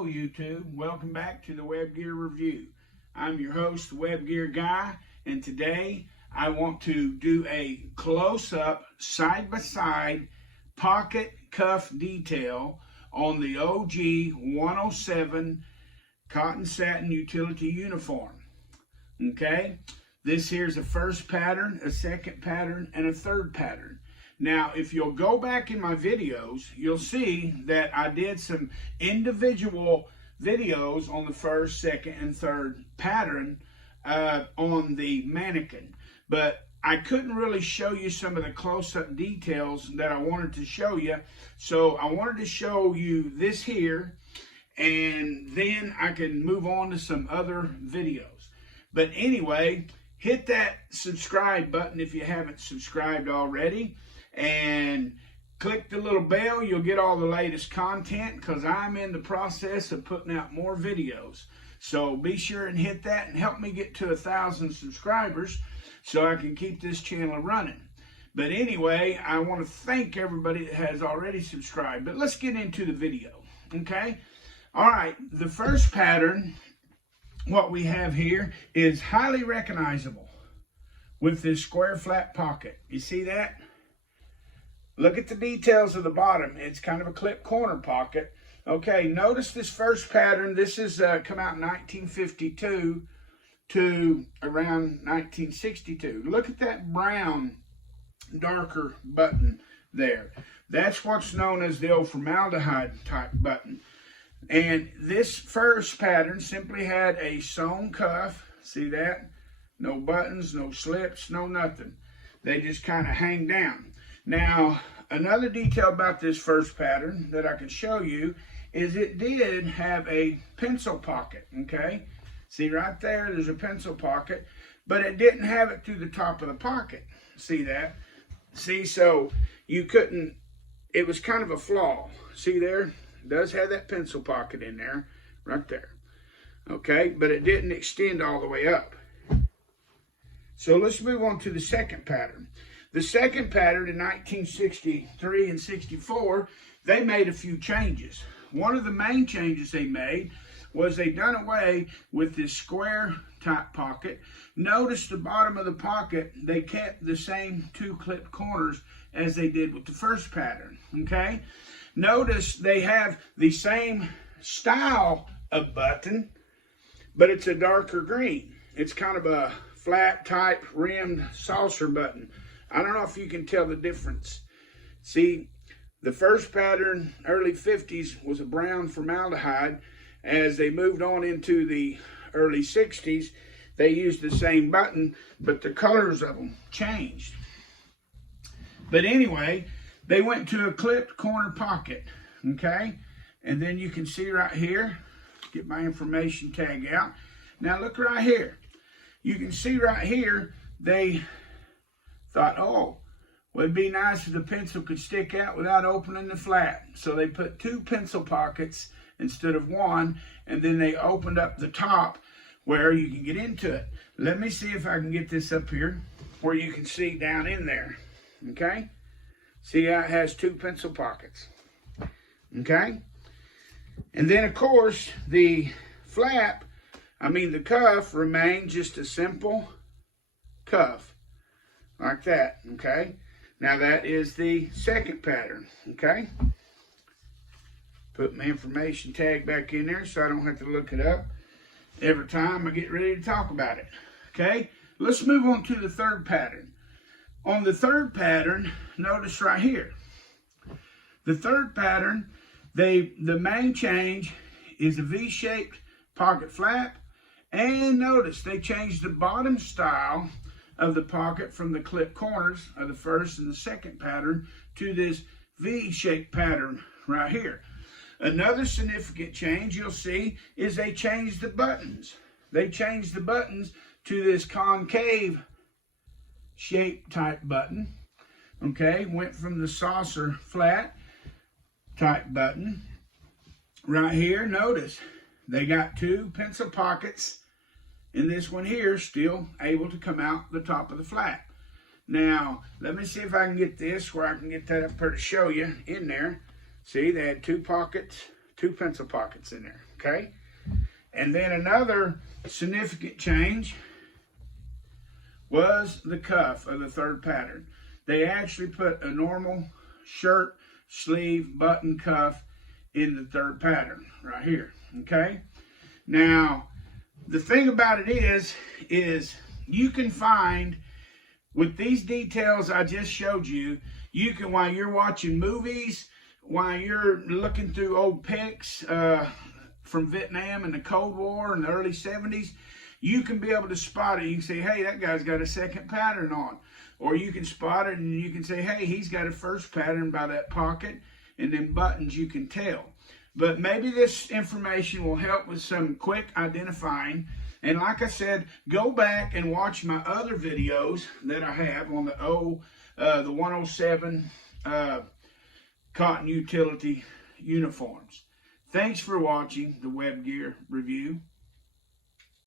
Hello YouTube, welcome back to the Web Gear Review. I'm your host, the Web Gear Guy, and today I want to do a close-up, side-by-side pocket cuff detail on the OG-107 Cotten Sateen utility uniform. Okay, this here's a first pattern, a second pattern, and a third pattern. Now, if you'll go back in my videos, you'll see that I did some individual videos on the first, second, and third pattern on the mannequin. But I couldn't really show you some of the close-up details that I wanted to show you. So I wanted to show you this here, and then I can move on to some other videos. But anyway, hit that subscribe button if you haven't subscribed already. And click the little bell. You'll get all the latest content because I'm in the process of putting out more videos. So be sure and hit that and help me get to 1,000 subscribers so I can keep this channel running. But anyway, I want to thank everybody that has already subscribed. But let's get into the video, okay? All right, the first pattern, what we have here is highly recognizable with this square flat pocket. You see that? Look at the details of the bottom. It's kind of a clip corner pocket. Okay, notice this first pattern. This is come out in 1952 to around 1962. Look at that brown, darker button there. That's what's known as the old formaldehyde type button. And this first pattern simply had a sewn cuff. See that? No buttons, no slips, no nothing. They just kind of hang down. Now, another detail about this first pattern that I can show you is it did have a pencil pocket, okay? See right there, there's a pencil pocket, but it didn't have it through the top of the pocket. See that? See, so you couldn't, it was kind of a flaw. See there? It does have that pencil pocket in there, right there. Okay, but it didn't extend all the way up. So let's move on to the second pattern. The second pattern in 1963 and 64, they made a few changes. One of the main changes they made was they done away with this square type pocket. Notice the bottom of the pocket, they kept the same two clip corners as they did with the first pattern, okay? Notice they have the same style of button, but it's a darker green. It's kind of a flat type rimmed saucer button. I don't know if you can tell the difference. See, the first pattern, early 50s, was a brown formaldehyde. As they moved on into the early 60s, they used the same button, but the colors of them changed. But anyway, they went to a clipped corner pocket, okay? And then you can see right here, get my information tag out. Now look right here. You can see right here, they thought, oh, well, it'd be nice if the pencil could stick out without opening the flap. So they put two pencil pockets instead of one, and then they opened up the top where you can get into it. Let me see if I can get this up here where you can see down in there, okay? See how it has two pencil pockets, okay? And then, of course, the flap, the cuff remained just a simple cuff. Like that, okay? Now that is the second pattern, okay? Put my information tag back in there so I don't have to look it up every time I get ready to talk about it, okay? Let's move on to the third pattern. On the third pattern, notice right here. The third pattern, the main change is a V-shaped pocket flap, and notice they changed the bottom style of the pocket from the clip corners of the first and the second pattern to this V-shaped pattern right here. Another significant change you'll see is they changed the buttons. They changed the buttons to this concave shape type button. Okay, went from the saucer flat type button. Right here, notice they got two pencil pockets. And this one here is still able to come out the top of the flap. Now, let me see if I can get this where I can get that up there to show you in there. See, they had two pockets 2 pencil pockets in there, okay? And then another significant change was the cuff of the third pattern. They actually put a normal shirt sleeve button cuff in the third pattern right here, okay? Now, the thing about it is you can find, with these details I just showed you, you can, while you're watching movies, while you're looking through old pics from Vietnam and the Cold War in the early 70s, you can be able to spot it. You can say, hey, that guy's got a second pattern on. Or you can spot it and you can say, hey, he's got a first pattern by that pocket, and then buttons you can tell. But maybe this information will help with some quick identifying. And like I said, go back and watch my other videos that I have on the 107 Cotten utility uniforms. Thanks for watching the web gear review.